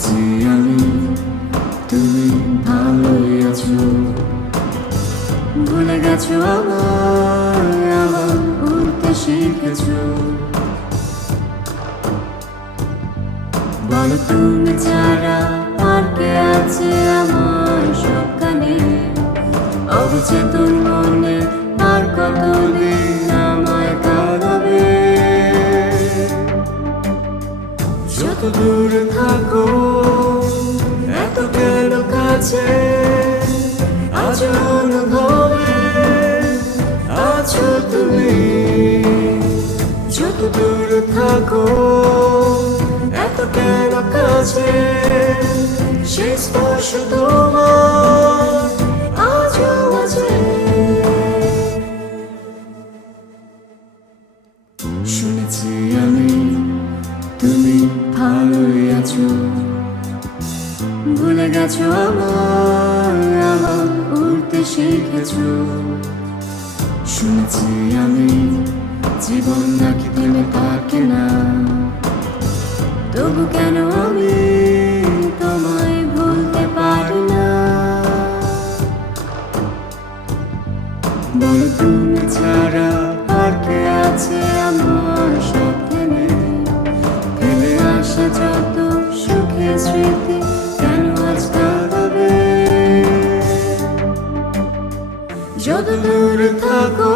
শুনেছি আমি তুমি ভালোই আছো, ভুলে গেছো আমায়, আবার উড়তে শিখেছো। বলো তুমি ছাড়া আর কে আছে আমার সবখানে, অবচেতন মনে আর কতদিন আমায় কাঁদাবে। যত দূরে থাকো এত কেন কাছে, আজ অনুভবে আছো তুমি। যত দূরে থাকো এত কেন কাছে, সেই স্পর্শ তোমার আজও আছে। শুনেছি আমি তুমি ভালোই আছো, ভুলে গেছো আমায়, আবার উড়তে শিখেছো। শুনেছি আমি জীবন নাকি থেমে থাকে না, তবু কেন আমি তোমায় ভুলতে পারি না। বলো তুমি ছাড়া আর কে আছে আমার সবখানে, ফেলে আসা যত সুখের স্মৃতি কেন আজ কাঁদাবে। যত দূরে থাকো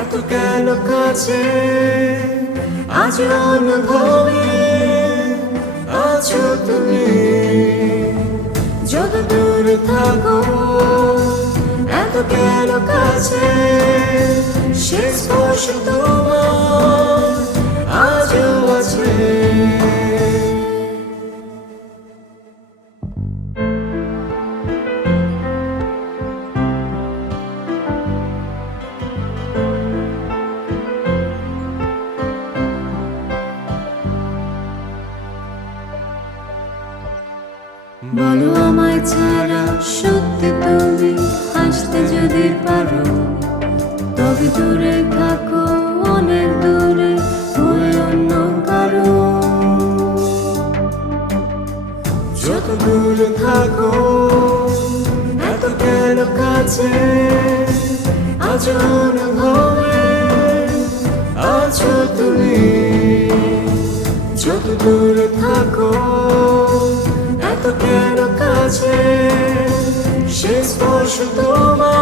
এত কেন কাছে, আজ অনুভবে আছো তুমি। যত দূরে থাকো এত কেন কাছে, সেই স্পর্শ তোমার আজও আছে। বলো আমায় ছাড়া সত্যি তুমি হাসতে যদি পারো, তবে দূরে থাকো অনেক দূরে হয়ে অন্য কারো। যত দূরে থাকো এত কেন কাছে, আজ অনুভবে আছো তুমি। যত দূরে থাকো এত কেন কাছে, সেই স্পর্শ তোমার